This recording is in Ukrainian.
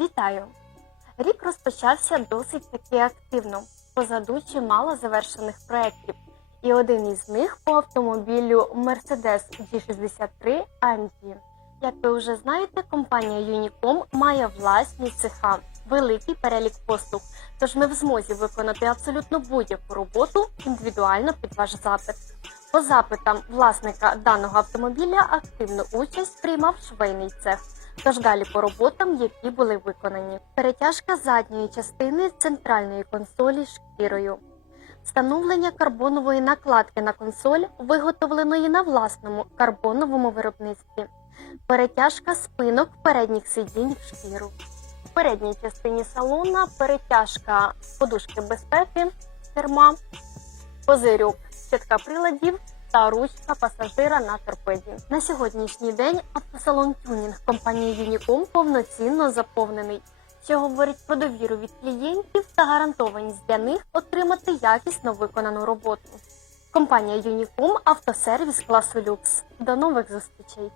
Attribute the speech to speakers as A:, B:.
A: Вітаю! Рік розпочався досить таки активно. Позаду чимало завершених проєктів. І один із них по автомобілю Mercedes G63 AMG. Як ви вже знаєте, компанія Unicom має власні цеха, великий перелік послуг. Тож ми в змозі виконати абсолютно будь-яку роботу індивідуально під ваш запит. По запитам власника даного автомобіля активну участь приймав швейний цех. Тож далі по роботам, які були виконані. Перетяжка задньої частини центральної консолі шкірою. Встановлення карбонової накладки на консоль, виготовленої на власному карбоновому виробництві. Перетяжка спинок передніх сидінь в шкіру. В передній частині салона перетяжка подушки безпеки, керма, козирюк, щитка приладів та ручка пасажира на торпеді. На сьогоднішній день автосалон Тюнінг компанії Unicom повноцінно заповнений, що говорить про довіру від клієнтів та гарантованість для них отримати якісно виконану роботу. Компанія Unicom – автосервіс класу люкс. До нових зустрічей!